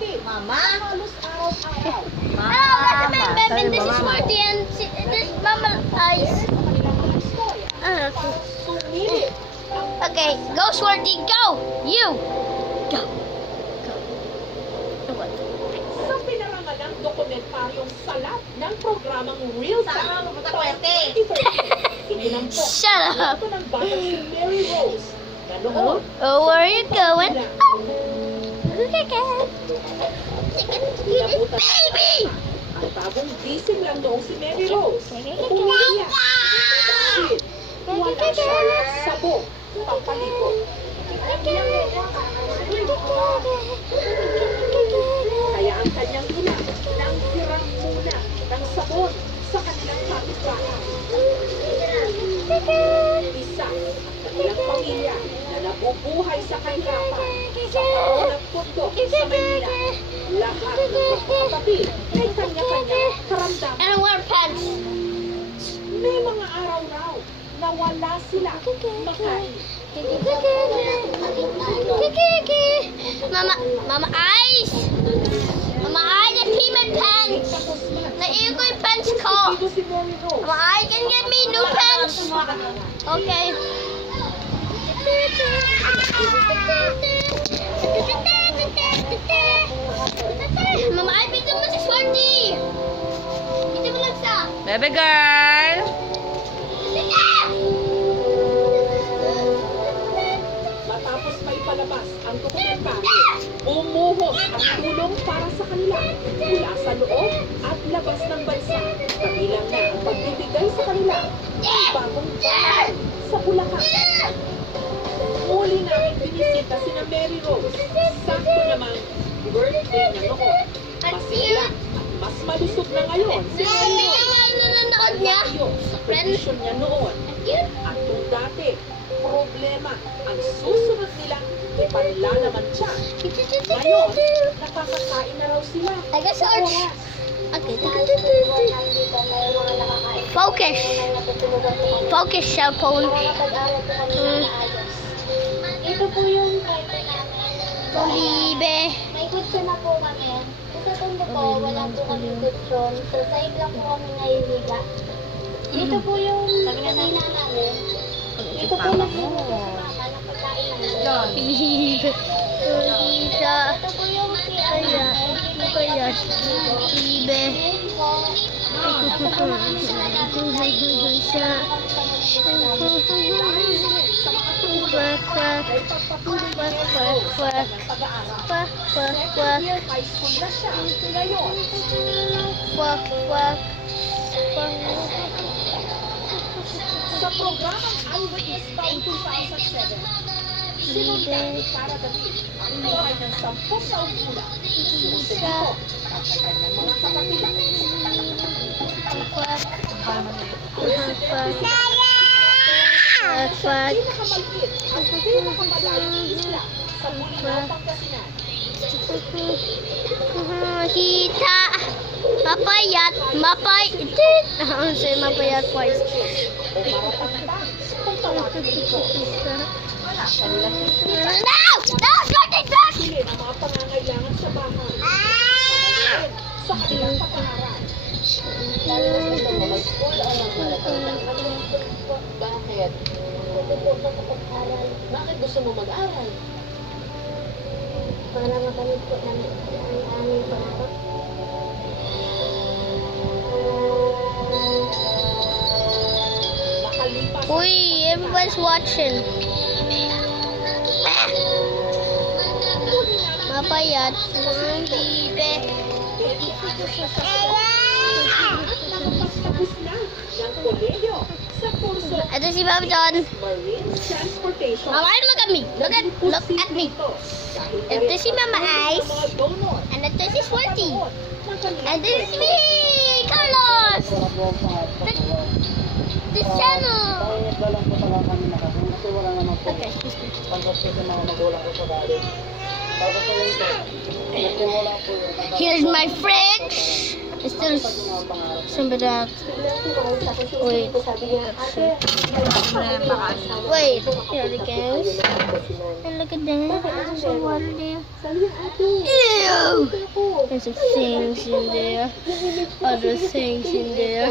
Mama? Hello, baby. This is Marty and this is Mama Ice. Okay, go Swarty, go! You! Go! Go. What? Sa pinarangalang dokumentaryong salat ng programang Real Saan Time. mo pupunta, Kwerte? Itinampok Shut up! ito ng bata si Mary Rose na noon Oh, where are you going? na Baby! ang bagong gising lang noong si Mary Rose. Umuwi niya. Dahil wala siyang sabog pampalikot. Kaya ang kanyang ina nang hirang muna ng sabon sa kanilang kapitbahay. Isa ang kanilang pamilya na nabubuhay sa kahirapan sa paunang pundo sa Manila. Lahat ng magkakapatid ay kanya-kanya karamdaman. And wear pants. May mga araw raw na wala sila makain. Mama Ice! Mama Ice, I pee my pants! Naiyo ko yung pants ko! Dito si Mary Rose. Mama Ice, can you get me new pants? Okay. Mama Ice, pito mo si Swarty! Pito mo lang sa... Baby girl! Matapos may palabas ang dokumentaryo, bumuhos ang tulong para sa kanila mula sa loob at labas ng bansa. Kabilang na ang pagbibigay sa kanila ng bagong bahay sa Bulacan. Muli namin binisita sina Mary Rose. Sakto namang birthday na noon. Mas sila at mas malusog na ngayon si Mary Rose. Nanonood niya? Malayo sa kondisyon niya noon. At kung dati, problema ang susunod nilang ipanlalaman siya. Ngayon, nakakakain na raw sila. Taga sa search. oras. Okay. Focus. Focus, cellphone. Ito po yung kwarto namin. Olive. May kutsyon na po kami. Sa tundo po, wala po kami kutsyon. So, side lang po kami naihiga. Ito po yung kusina namin. Ito po nagluto sa mama ng pagkain namin. Olive. Olive. Ito po yung CR namin. Ano ba yan? Olive. Quack, quack. Quack, quack, quack. Quack, quack, quack. High school na siya. Ngayon, Quack, quack. sa programang Eyewitness Taon 2007, sinundan para damit ang buhay ng 10 taong gulang. Sinusunod ang kanyang mga kapatid. Quack. Presidente Quack, quack. pinakamaliit at pinakamalayong isla sa Bulinaw, Pangasinan. Kita. Mapayat. Ano siya mapayat voice? O maratang kung tawagin ito. No! No! Jordan, back! Pili ang mga pangangailangan sa bahay. Ngayon, sa kanilang pag-aaral. Bakit? Ito po nakapag-aral. Bakit gusto mo mag-aral? Para makamit po namin ang aming pangarap. Nakalipas Uy, everyone's watching. Mapayat. Bibe. tapos na ng kolehiyo sa kurso Ito si Papa John. Marine Transportation. Mama, look at me. Look at me. Ito si Mama Ice. And ito si Swarty. And this is me, Carlos. This channel. Okay. Here's my fridge. It's still some of that. Wait. Wait. Here it goes. And look at that. There's some water there. Sali yung ate. Ew! Ako. There's some things in there. Other things in there.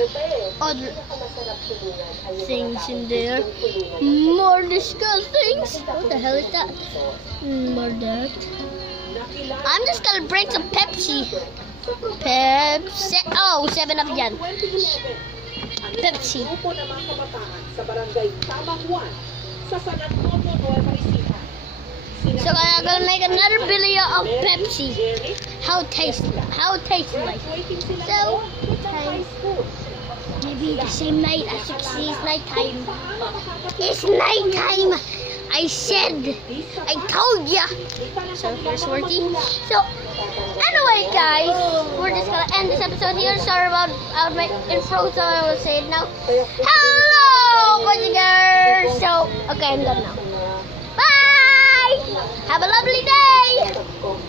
Other things in there. More disgustings. What the hell is that? More that. I'm just gonna bring some Pepsi. Pepsi. Oh, 7-Up yan. 2011, Pepsi. ang grupo ng mga kabataan sa barangay Tamang 1 sa San Antonio, Nueva Ecija. So I'm gonna make another video of Pepsi. How tasty? How tasty like? So, maybe the same night as 60's nighttime. It's nighttime. I said. I told ya. So here's Swarty. So anyway, guys, we're just gonna end this episode here. Sorry about my intro, so I will say it now. Hello, boys and girls. So okay, I'm done now. Bye. Have a lovely day.